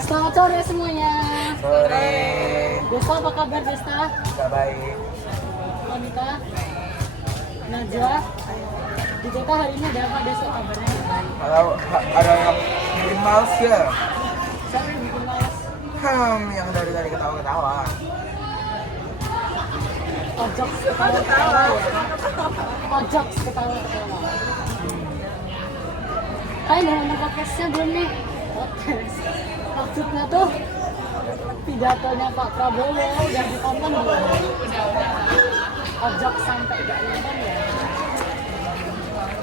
Selamat sore semuanya. Sore. Desta, apa kabar Desta? Gak baik. Wanita, Najwa. Di kita hari ini ada apa Desta kabarnya? Kalau ada yang bikin males ya. Siapa yang bikin males? Yang dari tadi ketawa-ketawa. Ojok ketawa-ketawa ya. Ojok ketawa-ketawa. Kalian udah nonton podcastnya belum nih? Podcast. Maksudnya tuh pidatonya Pak Prabowo udah ditonton belum? Ojok sampai gak nonton ya.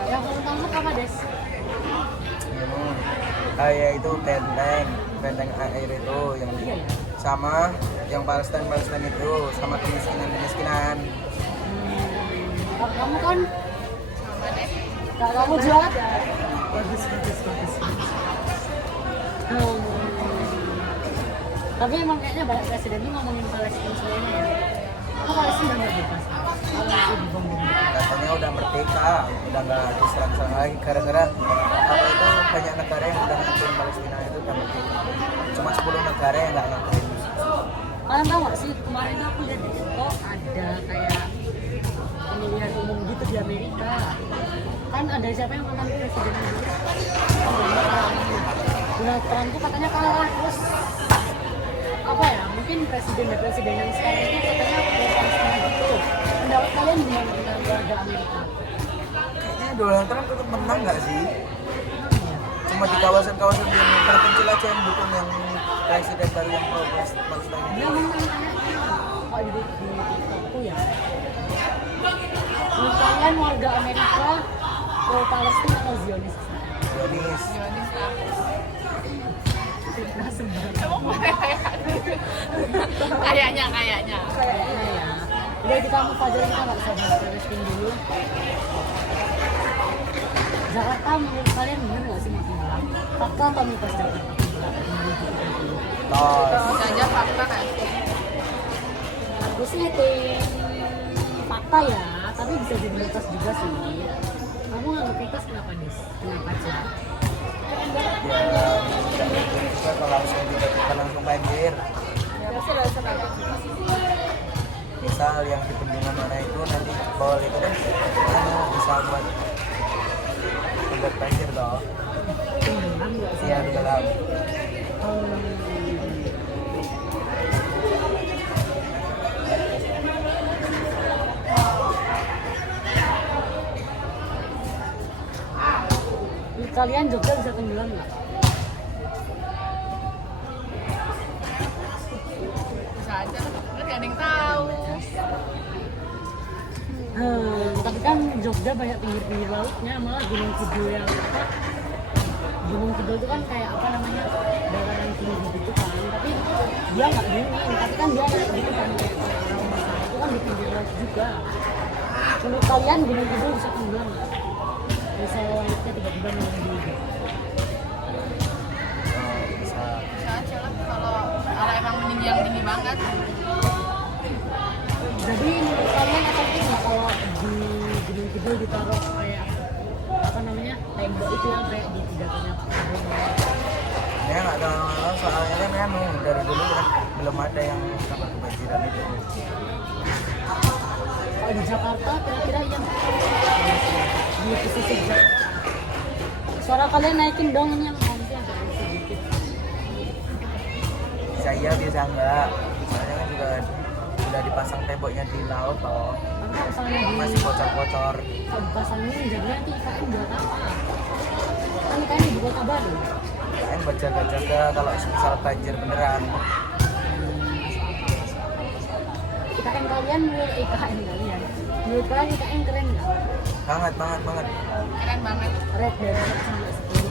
Yang belum nonton apa Des? Kayak itu benteng air itu yang sama yang Palestina itu sama kemiskinan. Kalau kamu kan? Kalau kamu jual? Bagus. Tapi emang kayaknya banyak presiden tuh ngomongin Palestina semuanya ya. Kok Palestina nggak bebas? Kalau itu dibom. Katanya udah merdeka, udah nggak diserang-serang lagi gara-gara apa itu banyak negara yang udah ngakuin Palestina itu udah merdeka. Cuma 10 negara yang nggak ngakuin. Kalian tahu nggak sih kemarin tuh aku lihat di TikTok ada kayak pemilihan umum gitu di Amerika. Kan ada siapa yang mantan presiden dulu? Donald Trump tuh katanya kalah terus apa ya? Mungkin presiden yang sekarang itu katanya Palestina gitu. Pendapat kalian gimana tentang warga Amerika? Kayaknya Donald Trump tetap menang nggak sih? Cuma di kawasan-kawasan yang terpencil aja yang dukung yang presiden baru yang pro Palestina ini. Dia menang kayaknya. Kok di TikTokku ya? Menurut kalian warga Amerika pro Palestina atau Zionis? Zionis. Fitnah sebenarnya. Kayaknya Kayaknya ya. Udah kita mau pelajarin, kita nggak bisa bahas Palestina dulu. Jakarta menurut kalian bener nggak sih makin gelap? Fakta atau mitos Jakarta makin gelap? Tos. saja fakta kan. Aku sih tim fakta ya, tapi bisa jadi mitos juga sih. Kamu nggak mitos kenapa nih? Kenapa aja? Ya kita kalau langsung kita langsung banjir. Misal yang di bendungan mana itu nanti jebol itu kan bisa buat banjir toh. Tenggelam nggak sih? Iya dalam. Kalian Jogja bisa tenggelam nggak? Bisa aja lah, kan gak ada yang tahu. Tapi kan Jogja banyak pinggir-pinggir lautnya, malah Gunung Kidul yang apa? Gunung Kidul itu kan kayak apa namanya dataran tinggi gitu kan, tapi dia nggak dingin, tapi kan dia kayak gitu kan kayak itu kan di pinggir laut juga. Menurut kalian Gunung Kidul bisa tenggelam nggak? Bisa lautnya tiba-tiba meninggi gitu. Bisa. Bisa aja lah kalau emang tinggi banget. Jadi menurut kalian efektif nggak kalau di Gunung Kidul ditaruh kayak apa namanya tembok itu yang kayak di pidatonya Pak Prabowo? Ya nggak tahu soalnya kan dari dulu kan belum ada yang sampai kebanjiran itu. Kalau di Jakarta kira-kira yang di pesisir Jakarta. Suara kalian naikin dong ini yang nanti agak sedikit. Bisa iya bisa enggak. Soalnya kan juga udah dipasang temboknya di laut toh. Tapi kalau misalnya di Masih bocor-bocor. kalau dipasangin jadinya nanti IKN buat apa? Kan IKN ibu kota baru. Kan buat jaga-jaga kalau misal banjir beneran. IKN kalian menurut IKN kalian. Menurut kalian IKN keren nggak? Banget. Keren banget. Red dari 1 sampai 10.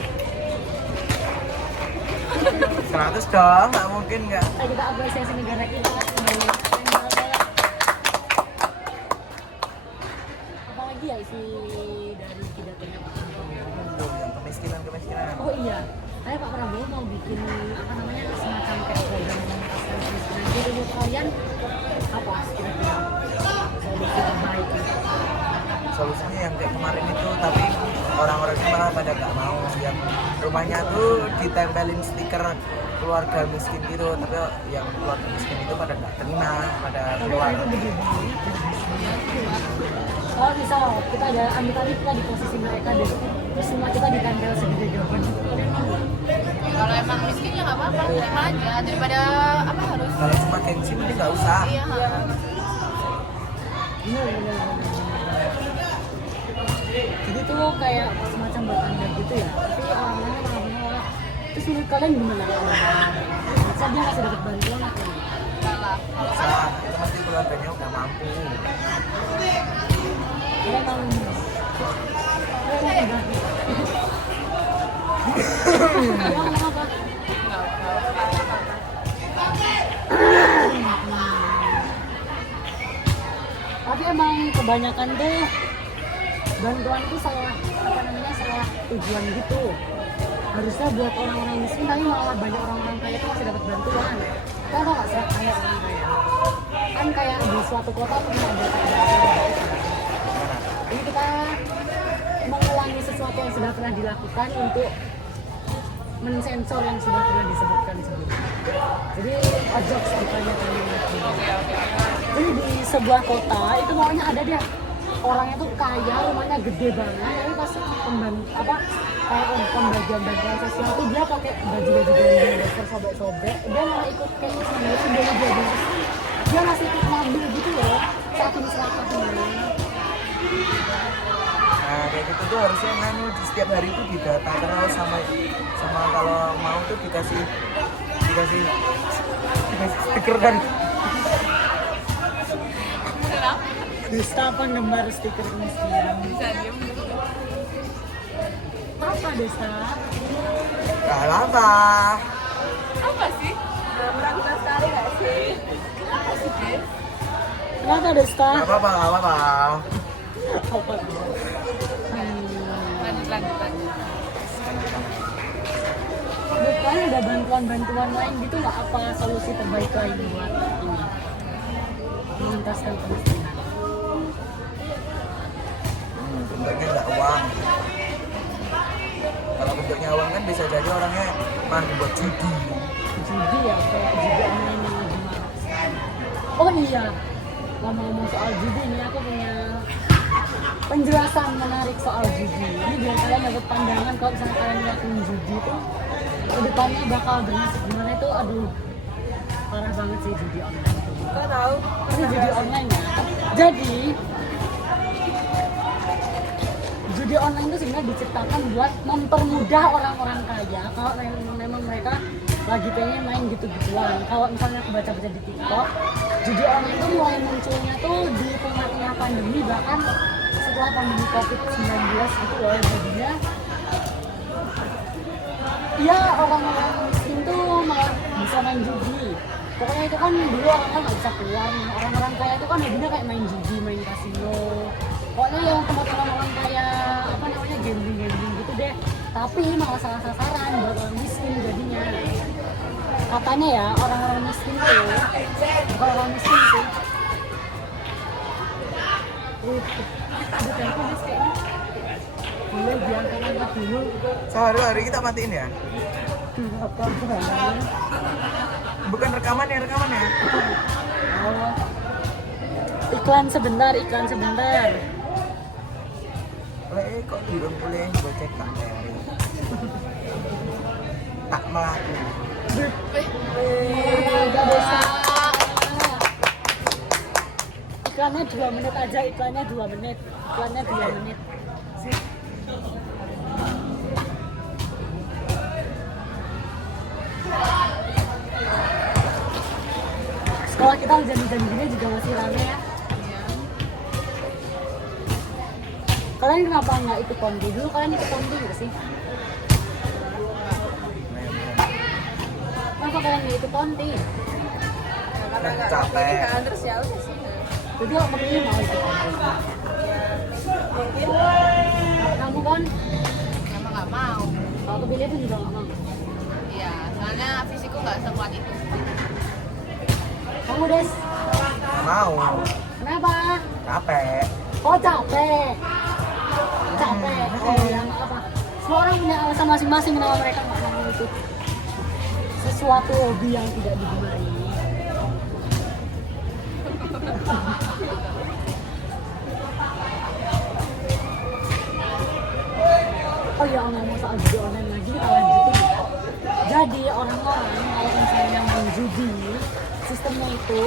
100 dong, nggak mungkin nggak. Kita apresiasi negara kita sebagai keren banget. Apalagi ya isi dari pidatonya Pak Prabowo. Tuh, yang kemiskinan. Oh iya, saya Pak Prabowo mau bikin apa namanya semacam kayak program mengentaskan kemiskinan. Jadi menurut kalian apa kira-kira solusi terbaik? Solusinya yang kayak kemarin itu, tapi orang-orangnya malah pada nggak mau yang rumahnya tuh ditempelin stiker keluarga miskin gitu, tapi yang keluarga miskin itu pada nggak terima, pada keluar. Kalau misal kita ada ambil tadi kita di posisi mereka deh, terus rumah kita ditempel segede gaban itu kalian mau nggak? Kalau emang miskin ya nggak apa-apa, terima aja daripada apa harus. Kalau cuma gengsi mending nggak usah. Iya. Bener. Jadi tuh kayak semacam bertanda gitu ya, tapi orang-orangnya malah menolak. Terus menurut kalian gimana? Masa dia masih dapat bantuan atau enggak? Salah. Kalau kan Usah, itu pasti keluarganya udah mampu. Dia emang udah. Emang apa? Tapi emang kebanyakan deh bantuan itu salah tujuan gitu. Harusnya buat orang-orang miskin, tapi malah banyak orang-orang kaya itu masih dapat bantuan. Kita tau gak sih kayak orang kaya? Kan kayak di suatu kota tuh ada kayak ini kita mengulangi sesuatu yang sudah pernah dilakukan untuk mensensor yang sudah pernah disebutkan sebelumnya. Jadi ojok ceritanya Jadi di sebuah kota itu pokoknya ada dia orangnya tuh kaya, rumahnya gede banget, tapi pas kayak pembagian bantuan sosial tuh dia pakai baju-baju ganda sobek-sobek, dia malah ikut kayak dia masih ikut ngambil gitu loh, saat ini serata Nah kayak gitu tuh harusnya nganu di setiap hari itu didata terus sama kalau mau tuh dikasih stiker kan. Dusta penggemar stiker kemiskinan. bisa diem gitu. Apa Dusta? Gak apa. Apa sih? Meragukan sekali nggak sih? Apa sih, Des? Kenapa Dusta? Gak apa-apa. Apa? Lanjut. Bukan ada bantuan lain gitu nggak, apa solusi terbaik lain buat ini mengentaskan kemiskinan? Bentuknya nggak uang. Kalau bentuknya uang kan bisa jadi orangnya buat judi. Judi ya, kayak judi online yang lagi marak. Oh iya, ngomong-ngomong soal judi ini aku punya penjelasan menarik soal judi. Ini biar kalian dapat pandangan kalau misalnya kalian ngelakuin judi itu kedepannya bakal bernasib gimana itu. Aduh, parah banget sih judi online itu. Kau tahu? Ini judi online ya. Jadi judi online itu sebenarnya diciptakan buat mempermudah orang-orang kaya kalau memang mereka lagi pengen main gitu-gituan. Kalau misalnya aku baca-baca di TikTok, judi online itu mulai munculnya tuh di tengah-tengah pandemi, bahkan setelah pandemi COVID-19 gitu loh. Jadinya ya orang-orang miskin tuh malah bisa main judi. Pokoknya itu kan dulu orang-orang nggak bisa keluar, orang-orang kaya itu kan hobinya kayak main judi, main kasino. Pokoknya yang tempat orang-orang kaya gambling gitu deh. Tapi malah salah sasaran buat orang miskin jadinya. Katanya ya orang-orang miskin tuh, bukan orang miskin sih. Ada telepon guys kayaknya. Boleh biarkan aja dulu. Sehari-hari kita matiin ya. Apa namanya? Bukan rekaman ya. Oh. Iklan sebentar. Kok belum boleh gue cek kamera. Tak melaku. Iklannya 2 menit aja, iklannya 2 menit. Sekolah kita hujan-hujan gini juga masih rame ya. Kalian kenapa nggak ikut konti? Dulu kalian ikut konti nggak sih? Kenapa kalian nggak ikut konti? Karena nggak Capek. kan terus ya udah sih. Jadi aku pilih mau ikut konti. Mungkin Kamu kan? emang nggak mau. Kalau aku pilih pun juga nggak mau. Iya, soalnya fisikku nggak sekuat itu. Kamu Des? Mau. Kenapa? Capek. Oh capek. Oh yang apa? semua orang punya alasan masing-masing kenapa mereka nggak mau itu sesuatu hobi yang tidak digemari. Oh ya, ngomong soal judi online lagi, kita lanjutin ya. Jadi orang-orang kalau misalnya main judi, sistemnya itu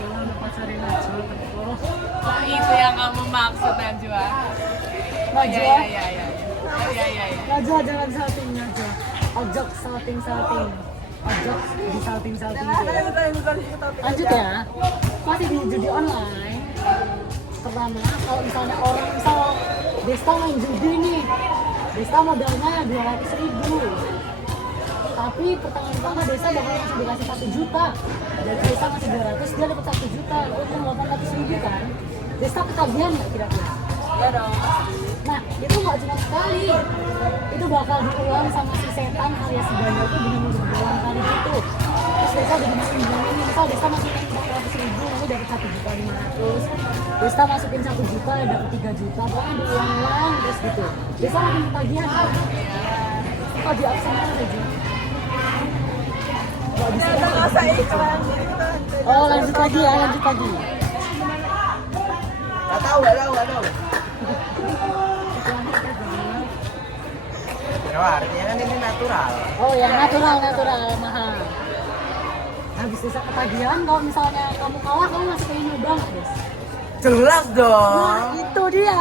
kalau pacarin aja, Oh, itu yang kamu maksud Najwa. Najwa, Iya. Najwa jangan salting aja, ojok salting, ojok di salting. Lanjut ya, masih di judi online. Pertama, kalau misalnya orang Desta main judi nih, Desta modalnya 200.000, tapi pertama Desta bakal langsung dikasih 1 juta. Dari Desta masih 200, dia dapat 1 juta, untung 800.000 kan. Desta ketagihan nggak kira-kira? Ya dong. Nah, itu nggak cuma sekali, itu bakal diulang sama si setan alias si ganda itu benar-benar berulang kali gitu. Terus Desta udah dimasukin ini, misal Desta masukin 400.000, nanti dapat 1.500.000. Desta masukin 1 juta, dapat 3 juta, pokoknya diulang-ulang terus gitu. Desta makin ketagihan kan? Oh, di absen aja juga. Nggak bisa. Masa iklan. Oh, lanjut lagi. Gak tahu. Ya, artinya kan ini natural. Oh ya, natural, mahal. Habis Desta ketagihan, kalau misalnya kamu kalah, kamu masih pengen nyoba nggak, Des? Jelas Nah, dong. itu dia.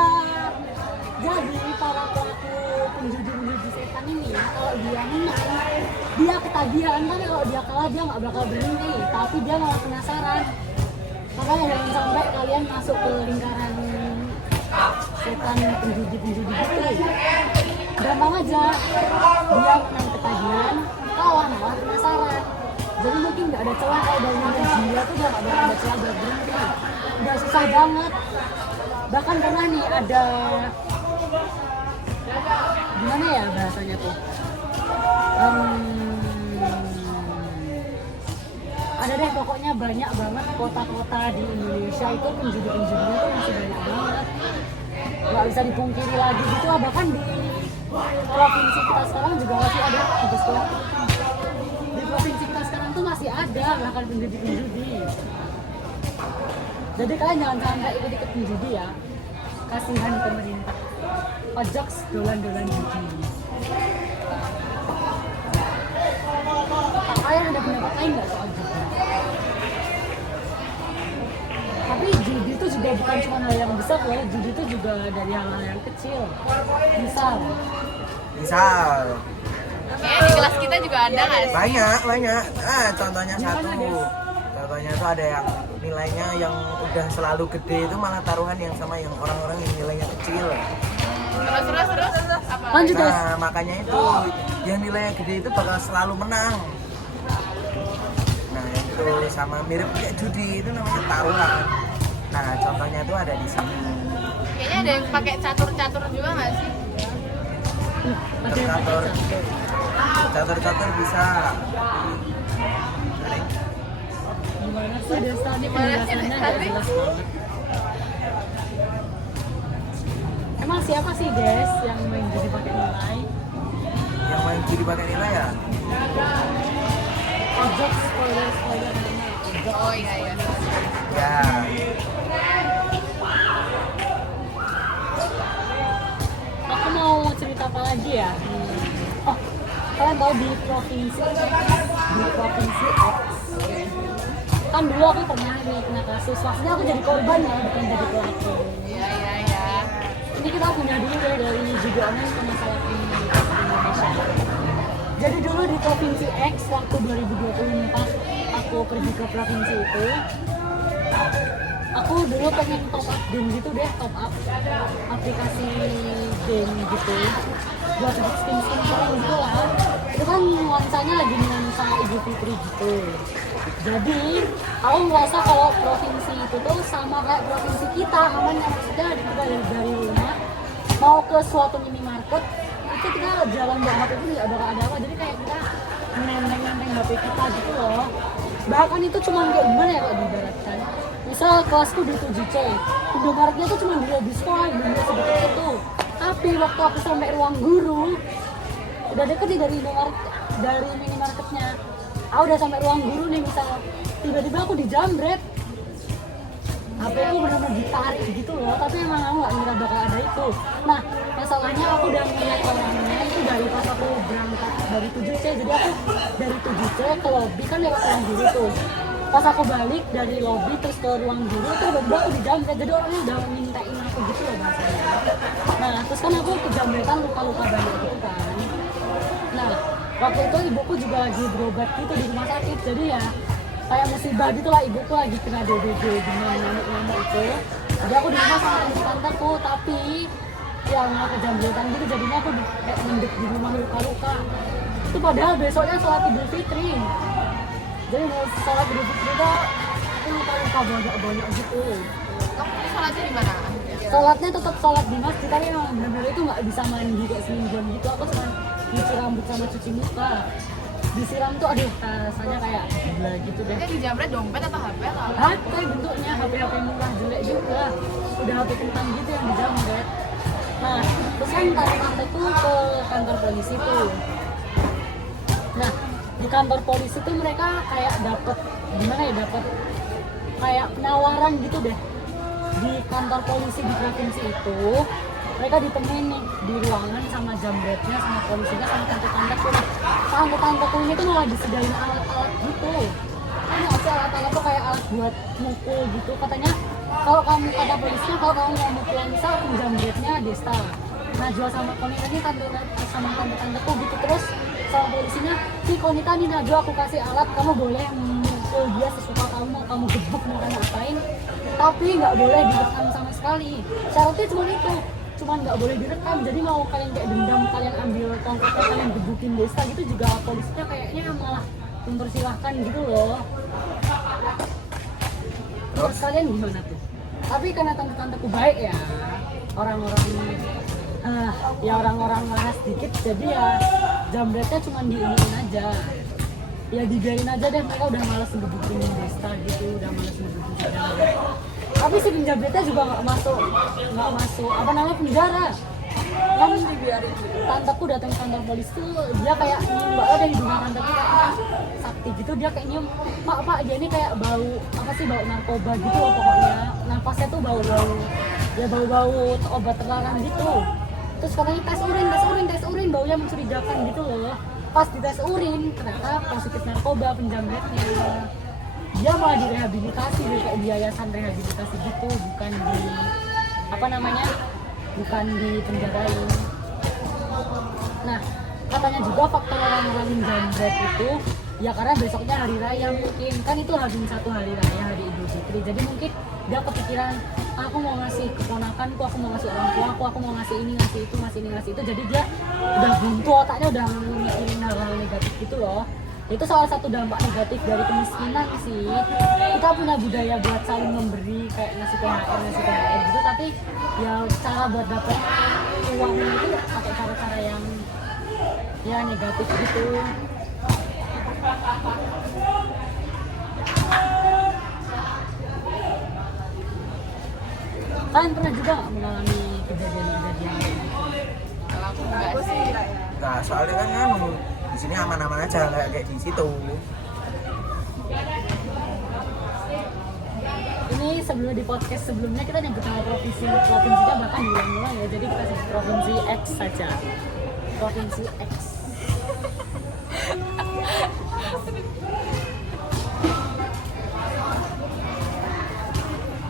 Jadi para pelaku penjudi setan ini, kalau dia menang, dia ketagihan, tapi kalau dia kalah dia nggak bakal berhenti, tapi dia malah penasaran. Makanya jangan sampai kalian masuk ke lingkaran setan penjudi gitu. Gampang aja, dia menang ketagihan, kalah malah penasaran. Jadi mungkin nggak ada celah kalau dari nomor gila tuh udah nggak ada celah buat berhenti. Udah susah banget. Bahkan pernah nih ada gimana ya bahasanya tuh? Ada deh pokoknya banyak banget kota-kota di Indonesia itu penjudi-penjudinya tuh masih banyak banget. Nggak bisa dipungkiri lagi gitu lah. Bahkan di provinsi kita sekarang juga masih ada di sekolah. Di provinsi kita sekarang tuh masih ada bahkan penjudi-penjudi. Jadi kalian jangan sampai ikut-ikut penjudi ya. Kasihan pemerintah. Pajak dolan-dolan judi. Kalian ada pendapat lain nggak soal judi? Tapi judi itu juga bukan cuma hal yang besar loh. Judi itu juga dari hal-hal yang kecil. Misal. Kayaknya di kelas kita juga ada nggak sih? Banyak. Contohnya satu. Contohnya tuh ada yang nilainya yang udah selalu gede itu malah taruhan yang sama yang orang-orang yang nilainya kecil. Terus apa? Lanjut Des. Nah, makanya itu yang nilainya gede itu bakal selalu menang. Nah, itu sama mirip kayak judi itu namanya taruhan. Nah, contohnya itu ada di sini. Kayaknya ada yang pakai catur-catur juga nggak sih? Ada yang pakai catur. Catur bisa. Gimana sih Des tadi Gimana sih, penjelasannya Des, nggak tadi? jelas banget. Emang siapa sih Des yang main judi pakai nilai? Yang main judi pakai nilai ya? Ojok spoiler. Oh iya. Ya. Aku mau cerita apa lagi ya? Oh, kalian tahu di provinsi X. Kan dulu aku pernah nih kena kasus. Maksudnya aku jadi korban ya, bukan jadi pelaku. Iya. Ini kita punya dulu deh dari judi online ke masalah kriminalitas di Indonesia. Jadi dulu di provinsi X waktu 2024 aku pergi ke provinsi itu, aku dulu pengen top up game gitu deh, top up aplikasi game gitu buat dapat skin keren gitu lah. Itu kan nuansanya lagi nuansa Idul Fitri gitu. Jadi aku ngerasa kalau provinsi itu tuh sama kayak provinsi kita, aman ya, maksudnya kita dari rumah mau ke suatu minimarket itu kita jalan banget itu nggak bakal ada apa, jadi kayak kita nenteng HP kita gitu loh. Bahkan itu cuma kayak gimana ya kalau diibaratkan, misal kelasku di 7C, Indomaretnya tuh cuma di lobi sekolah, belum sedikit itu. Tapi waktu aku sampai ruang guru, udah deket nih dari minimarketnya. Aku udah sampai ruang guru nih misal, tiba-tiba aku dijambret. HP aku benar-benar ditarik gitu loh, tapi emang aku nggak ngira bakal ada itu. Nah, masalahnya aku udah ngeliat orangnya itu dari pas aku berangkat dari 7C, jadi aku dari 7C ke lobby kan lewat ruang guru tuh. Pas aku balik dari lobby terus ke ruang guru tuh tiba-tiba aku dijambret, jadi orangnya udah mintain aku gitu loh bahasanya. Nah, terus kan aku kejambretan luka-luka banyak gitu kan. Nah, waktu itu ibuku juga lagi berobat gitu di rumah sakit, jadi ya kayak musibah gitu lah, ibuku lagi kena DBD dengan nyamuk itu. Jadi aku di rumah sama tante-tanteku, tapi yang kejambretan gitu jadinya aku kayak mendek di rumah luka-luka. Itu padahal besoknya sholat Idul Fitri. Jadi mau sholat Idul Fitri itu luka-luka banyak gitu. Kamu sholatnya di mana? Sholatnya tetap sholat di masjid, tapi emang bener-bener itu nggak bisa mandi kayak semingguan gitu. Aku cuma cuci rambut sama cuci muka. Disiram tuh aduh rasanya kayak gila gitu deh. Dia dijambret dompet atau HP atau apa? HP bentuknya, HP murah jelek juga. Udah HP kentang gitu yang dijambret. Nah, terus kan tante-tanteku ke kantor polisi tuh. Nah, di kantor polisi tuh mereka kayak dapet gimana ya, dapet kayak penawaran gitu deh. Di kantor polisi di provinsi itu mereka ditemuin nih di ruangan sama jambretnya, sama polisinya, sama tante-tanteku. Tante-tanteku ini tuh malah disediain alat-alat gitu. Kan nggak sih alat-alat tuh kayak alat buat mukul gitu. Katanya kalau kamu, kata polisinya, kalau kamu mau mukul misal penjambretnya Desta, Najwa sama Konita ini sama tante-tanteku gitu. Terus sama polisinya, si Konita nih Najwa aku kasih alat, kamu boleh mukul dia sesuka kamu gebuk mau kamu apain, tapi nggak boleh direkam sama sekali. Syaratnya cuma itu, cuman nggak boleh direkam. Jadi mau kalian kayak dendam, kalian ambil tongkatnya, kalian gebukin Desta gitu juga polisinya kayaknya malah mempersilahkan gitu loh. Terus kalian gimana tuh? Tapi karena tante-tanteku baik ya, orang-orang waras dikit, jadi ya jambretnya cuma diinin aja. Ya dibiarin aja deh, mereka udah males ngebukin Desta gitu, udah males ngebukin jambret. Tapi si penjambretnya juga nggak masuk apa namanya penjara. Kan dibiarin gitu. Tanteku datang ke kantor polisi tuh dia kayak nyium, mbak ada di rumah tanteku kayak sakti gitu, dia kayak nyium, pak dia ini kayak bau apa sih, bau narkoba gitu loh pokoknya. Napasnya tuh bau obat terlarang gitu. Terus katanya tes urin baunya mencurigakan gitu loh. Pas dites urin ternyata positif narkoba penjambretnya. Dia malah direhabilitasi kayak di yayasan rehabilitasi gitu, bukan di bukan di penjarain. Nah, katanya juga faktor orang-orang menjambret itu ya karena besoknya hari raya mungkin, kan itu satu hari raya, hari Idul Fitri. Jadi mungkin dia kepikiran, aku mau ngasih keponakanku, aku mau ngasih orang tuaku, aku mau ngasih ini, ngasih itu. Jadi dia udah buntu otaknya, udah mikirin hal-hal negatif gitu loh. Itu salah satu dampak negatif dari kemiskinan sih. Kita punya budaya buat saling memberi kayak ngasih THR gitu, tapi ya cara buat dapet uang itu pakai cara-cara yang ya negatif gitu. Kalian pernah juga nggak mengalami kejadian-kejadian gitu? Kalau aku enggak sih. Nah, soalnya kan di sini aman-aman aja, nggak kayak di situ. Ini sebelum di podcast sebelumnya kita nyebut nama provinsinya bahkan diulang-ulang ya, jadi kita sebut provinsi X saja. Provinsi X.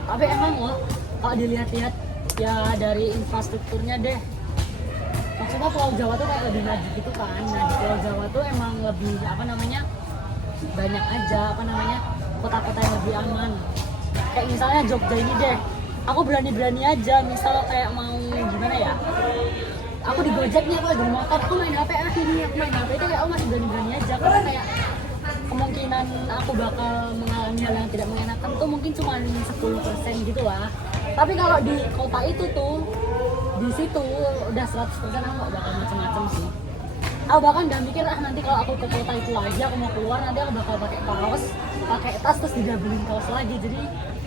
Tapi emang loh, kalau dilihat-lihat ya dari infrastrukturnya deh, maksudnya Pulau Jawa tuh kayak lebih maju gitu kan. Nah di Pulau Jawa tuh emang lebih banyak aja kota-kota yang lebih aman. Kayak misalnya Jogja ini deh, aku berani aja misal kayak mau gimana ya, aku di Gojek nih, aku lagi motor, aku main HP itu kayak aku masih berani aja, karena kayak kemungkinan aku bakal mengalami hal yang tidak mengenakan tuh mungkin cuma 10% gitu lah. Tapi kalau di kota itu tuh, di situ udah 100% aku gak bakal macam-macam sih. Aku bahkan udah mikir nanti kalau aku ke kota itu lagi, aku mau keluar nanti aku bakal pakai kaos, pakai tas, terus digabungin kaos lagi. Jadi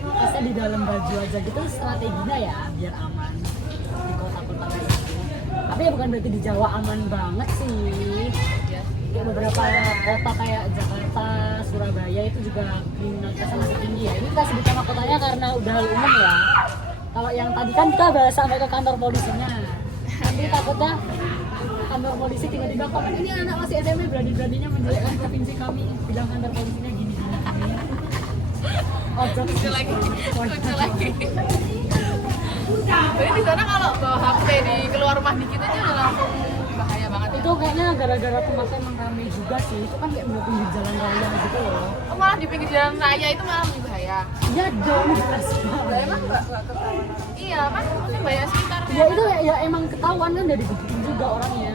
tasnya di dalam baju aja gitu, strateginya ya biar aman di kota-kota gitu. Tapi ya bukan berarti di Jawa aman banget sih. Ya. Kayak beberapa kota kayak Jakarta, Surabaya itu juga kriminalitasnya masih tinggi ya. Ini kita sebut nama kotanya karena udah hal umum ya. Kalau yang tadi kan kita bahas sampai ke kantor polisinya. Nanti takutnya kantor polisi tiba-tiba komen, ini anak masih SMA berani-beraninya menjelekkan provinsi kami, bilang kantor polisinya gini. Lucu lagi. Jadi di sana kalau bawa HP di keluar rumah dikit aja udah langsung bahaya banget. Itu kayaknya gara-gara tempatnya emang rame juga sih. Itu kan kayak bener pinggir jalan raya gitu loh. Oh, malah di pinggir jalan raya itu malah lebih bahaya. Iya dong, jelas Lah banget. emang nggak ketahuan? Iya kan, maksudnya bahaya sekitarnya. Ya itu ya emang ketahuan kan udah digebukin juga orangnya.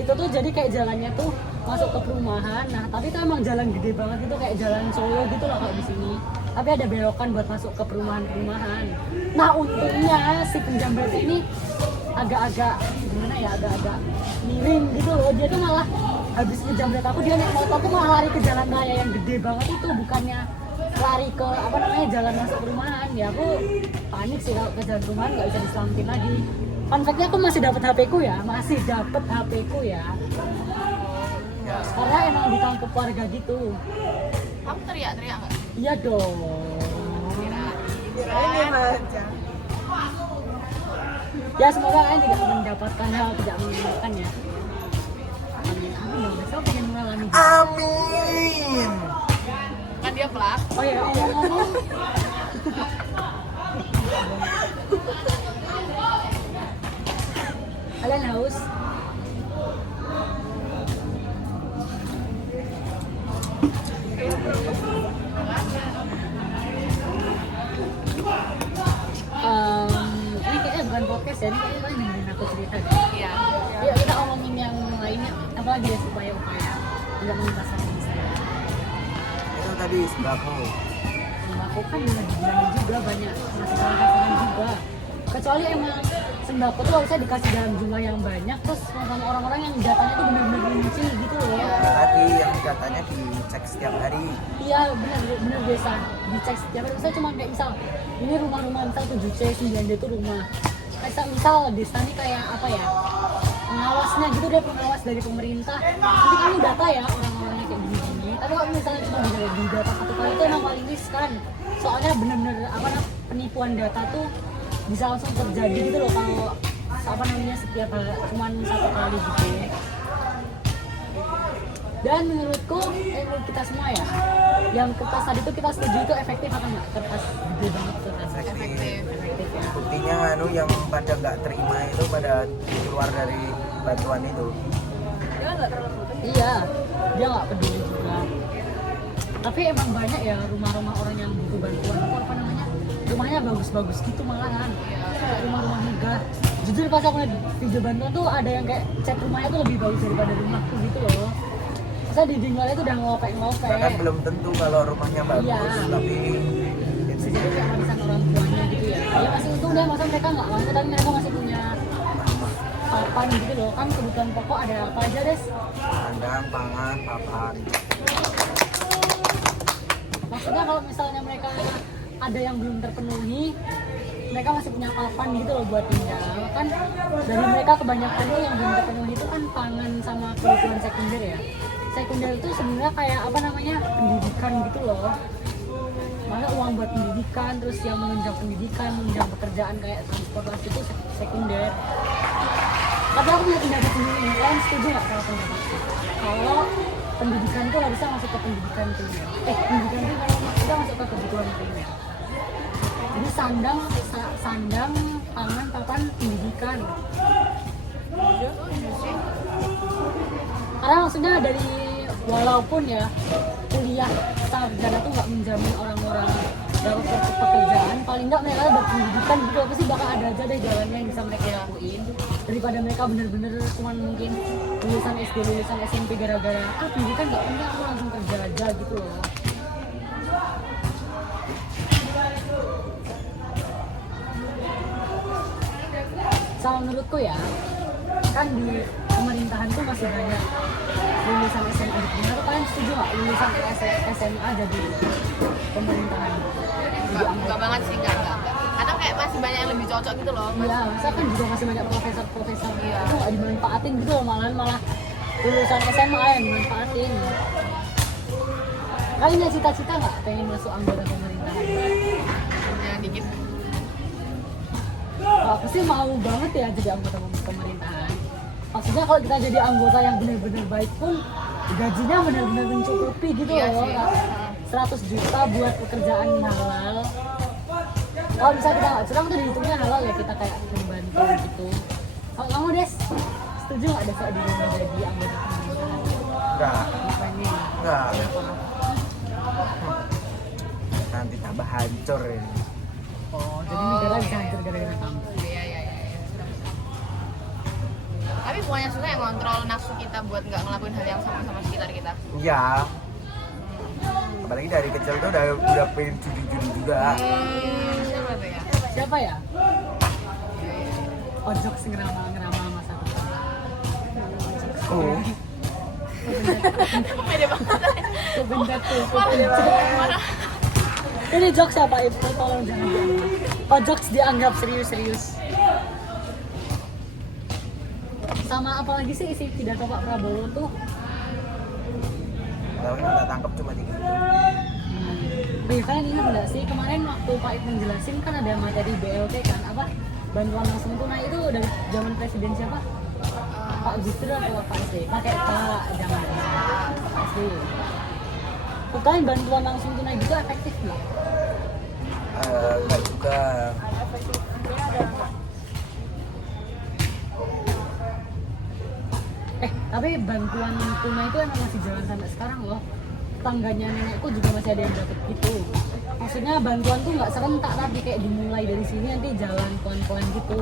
Itu tuh jadi kayak jalannya tuh masuk ke perumahan. Nah tapi itu emang jalan gede banget itu kayak jalan Solo gitu loh kalau di sini. Tapi ada belokan buat masuk ke perumahan-perumahan. Nah untungnya si penjambret ini agak-agak gimana ya, agak-agak miring gitu loh. Dia tuh malah habis ngejambret aku, dia naik motor tuh malah lari ke jalan raya yang gede banget itu, bukannya lari ke apa namanya jalan masuk perumahan. Ya aku panik sih kalau ke jalan perumahan nggak bisa diselamatin lagi. Fun fact-nya aku masih dapat HP ku ya, masih dapat HP ku ya. Karena emang ditangkap warga gitu. Kamu teriak-teriak nggak? Iya dong. Ini aja. Ya semoga kalian tidak mendapatkan hal tidak menyenangkan ya. Amin. Amin dong. Saya pengen mengalami. Amin. Kan dia pelak. Oh ya, ngomong. Kalian haus? Ini kayaknya bukan podcast ya, ini kayaknya kalian dengerin aku cerita deh. Iya. Yuk kita ngomongin yang lainnya, apalagi ya upaya-upaya nggak menginvestasi di saya. Itu tadi sembako. Sembako kan lagi juga banyak sasaran juga. Kecuali emang sembako tuh harusnya dikasih dalam jumlah yang banyak, terus sama orang-orang yang datanya tuh bener-bener rinci gitu loh. Tadi yang datanya dicek setiap hari. Iya bener biasa dicek setiap hari. Saya cuma kayak misal ini rumah-rumah misal 7C 9D itu rumah. Kayak misal desa ini kayak apa ya, pengawasnya gitu, dia pengawas dari pemerintah. Nanti kami data ya orang-orangnya kayak gini-gini. Tapi kalau misalnya cuma di data satu kali itu emang paling riskan. Soalnya bener-bener apa penipuan data tuh bisa langsung terjadi gitu loh kalau apa namanya setiap cuman satu kali gitu. Dan menurutku, menurut kita semua ya, yang kertas tadi itu kita setuju itu efektif atau enggak? Kertas gede banget kertas. Efektif. Efektif ya. Buktinya anu yang pada nggak terima itu pada keluar dari bantuan itu. Dia nggak terlalu penting. Iya, dia nggak peduli juga. Tapi emang banyak ya rumah-rumah orang yang butuh bantuan itu apa namanya? Rumahnya bagus-bagus gitu malahan. Kayak rumah-rumah megah. Jujur pas aku lihat video bantuan tuh ada yang kayak cat rumahnya tuh lebih bagus daripada rumahku gitu loh. Masa di dindingnya tuh udah ngopek-ngopek. Bahkan belum tentu kalau rumahnya bagus, Iya. tapi Bisa jadi kayak warisan orang tuanya gitu ya. Ya masih untung deh, masa mereka nggak mampu tapi mereka masih punya papan gitu loh. Kan kebutuhan pokok ada apa aja des? kandang, pangan, papan. Maksudnya kalau misalnya mereka ada yang belum terpenuhi, mereka masih punya papan gitu loh buat tinggal. Kan dari mereka kebanyakan tuh yang belum terpenuhi itu kan pangan sama kebutuhan sekunder ya. Sekunder itu sebenarnya kayak apa namanya, pendidikan gitu loh. Mana uang buat pendidikan, terus yang menunjang pendidikan, menunjang pekerjaan kayak transportasi itu sekunder. Tapi aku punya pendapat sendiri, kalian setuju nggak sama pendapatku? Kalau pendidikan itu harusnya masuk ke pendidikan primer. Pendidikan itu kalau kita masuk ke kebutuhan primer. Jadi sandang, pangan, papan, pendidikan. Karena maksudnya dari walaupun ya kuliah sarjana tuh nggak menjamin orang-orang dapat pekerjaan, paling nggak mereka berpendidikan gitu, apa sih bakal ada aja deh jalannya yang bisa mereka lakuin daripada mereka bener-bener cuman mungkin lulusan SD, lulusan SMP gara-gara pendidikan nggak penting aku langsung kerja aja gitu loh. Sama menurutku ya, kan di pemerintahan tuh masih banyak lulusan SMA gitu. Menurut kalian setuju nggak lulusan SMA jadi pemerintahan? Jadi Enggak banget sih, enggak. kadang kayak masih banyak yang lebih cocok gitu loh. Iya, masa kan juga masih banyak profesor-profesor Iya. itu nggak dimanfaatin gitu loh, malah lulusan SMA yang dimanfaatin. Kalian punya cita-cita nggak pengen masuk anggota pemerintahan? Jangan dikit. Kalau aku sih mau banget ya jadi anggota pemerintahan. Maksudnya kalau kita jadi anggota yang benar-benar baik pun gajinya benar-benar mencukupi gitu Iya loh. sih. 100 juta buat pekerjaan halal. Kalau misalnya kita nggak curang tuh dihitungnya halal ya, kita kayak membantu gitu. Kalau kamu Des, setuju nggak Des kalau diri menjadi anggota pemerintahan? Enggak, Pengen. enggak. Kenapa? Nanti tambah hancur ini. Oh, jadi negara bisa hancur gara-gara kamu. Iya. Tapi bukannya susah yang ngontrol nafsu kita buat nggak ngelakuin hal yang sama sama sekitar kita. Iya. Apalagi dari kecil tuh udah pengen judi-judi juga. Siapa tuh ya? Siapa ya? Ojok sing ngerama masa depan. Oh, Pede banget. Kebendat tuh. Mana? Ini jokes apa itu? Tolong jangan dianggap. Oh, jokes dianggap serius-serius. Sama apa lagi sih isi pidato Pak Prabowo tuh? kalau kita tangkap cuma 3 itu. Iya, kalian ingat nggak sih kemarin waktu Pak Ip menjelasin kan ada materi BLT kan, apa bantuan langsung tunai itu dari zaman presiden siapa? Pak Justru atau Pak SBY? Pakai Pak, jangan Pak SBY. Kalian bantuan langsung tunai gitu efektif nggak? Enggak juga. Tapi bantuan tunai itu emang masih jalan sampai sekarang loh. Tangganya nenekku juga masih ada yang dapet gitu. Maksudnya bantuan tuh nggak serentak tapi kayak dimulai dari sini nanti jalan pelan-pelan gitu.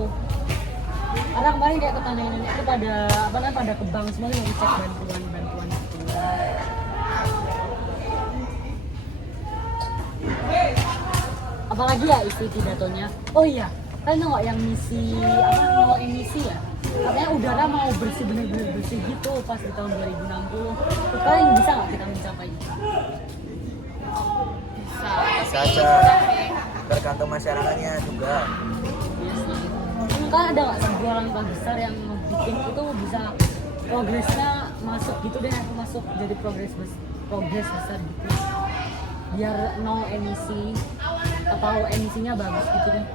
Karena kemarin kayak tetangga nenekku pada pada ke bank semua yang cek bantuan gitu. Apalagi ya isi pidatonya. Oh iya, kalian tahu nggak yang misi mau emisi ya? Katanya udara mau bersih, bener-bener bersih gitu pas di tahun 2060. Kalian bisa nggak kita mencapai itu? Bisa aja. Tergantung masyarakatnya juga. Iya sih. Kan ada nggak sebuah langkah besar yang bikin itu bisa progresnya masuk gitu deh, masuk jadi progres besar gitu. Biar no emisi atau emisinya bagus gitu deh.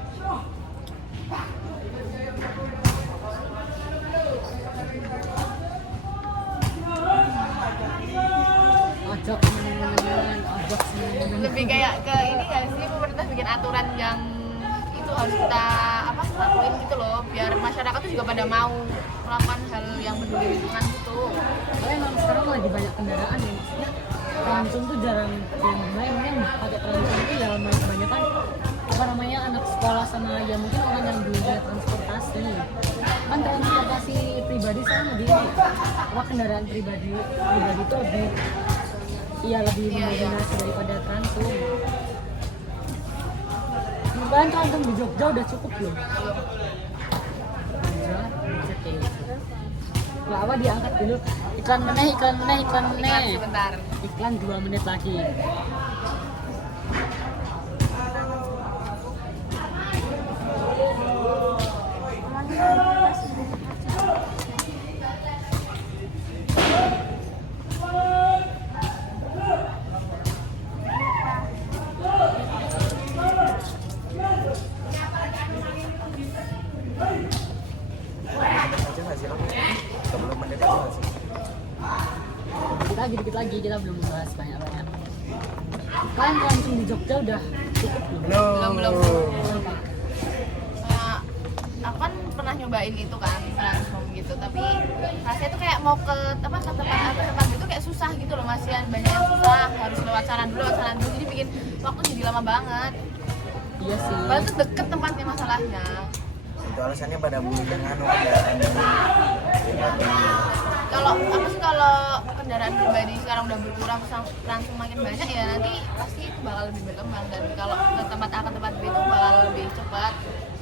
Ojok Lebih kayak ke ini nggak sih, pemerintah bikin aturan yang itu harus kita lakuin gitu loh, biar masyarakat tuh juga pada mau melakukan hal yang peduli lingkungan gitu. Karena emang sekarang lagi banyak kendaraan ya, maksudnya pelancong tuh jarang yang pakai pelancong itu ya kebanyakan anak sekolah sama ya mungkin orang yang belum punya transportasi. Kan transportasi pribadi sama dia kendaraan pribadi itu lebih mendominasi daripada Transum. Bahkan Transum di Jogja udah cukup belum? Nggak apa diangkat dulu. Iklan meneh. Sebentar. Iklan 2 menit lagi. Aja nggak sih lo? 10 menit aja nggak sih? Dikit lagi kita belum bahas banyak-banyak. Kalian langsung di Jogja udah cukup belum? Belum. Kenapa? Aku kan pernah nyobain itu kan langsung gitu, tapi rasanya tuh kayak mau ke tempat gitu kayak susah gitu loh, masih banyak yang susah, harus lewat sana dulu, jadi bikin waktu jadi lama banget. Iya sih. Padahal tuh deket tempatnya masalahnya. Itu alasannya pada beli dengan kendaraan Kalau kendaraan pribadi sekarang udah berkurang, langsung makin banyak ya, nanti pasti itu bakal lebih berkembang, dan kalau ke tempat A ke tempat B itu bakal lebih cepat.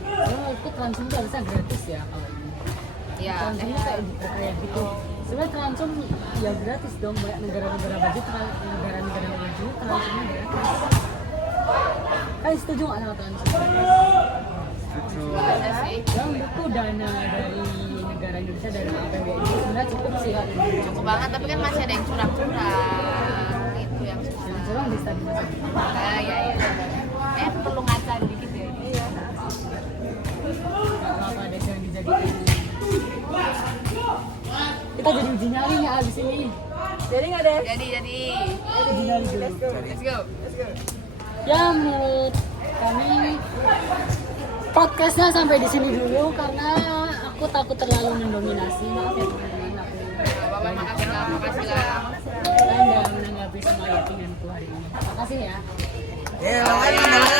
Itu Transum tuh harusnya gratis ya kalau ini. Ya, Transumnya kayak gitu. Sebenarnya Transum ya gratis dong, banyak negara-negara maju, Transumnya gratis. Kalian setuju nggak sama transfer? Setuju. Ada sih. Yang itu dana dari negara Indonesia dari APBN ini sebenarnya cukup sih kali ini. Cukup banget, tapi kan masih ada yang curang-curang. Itu yang Yang susah. curang di stadion masa. Ah, iya. Perlu ngaca dikit ya. Iya. Nggak apa-apa deh, jangan dijadiin. Kita jadi uji nyali nggak abis ini? Jadi nggak deh? Jadi. Uji nyali dulu. Let's go. Ya menurut kami podcastnya sampai di sini dulu karena aku takut terlalu mendominasi. Maaf ya teman-teman, aku Bapak makasih lah. kalian udah menanggapi semua yakinanku hari ini. Makasih ya. Ya, makasih.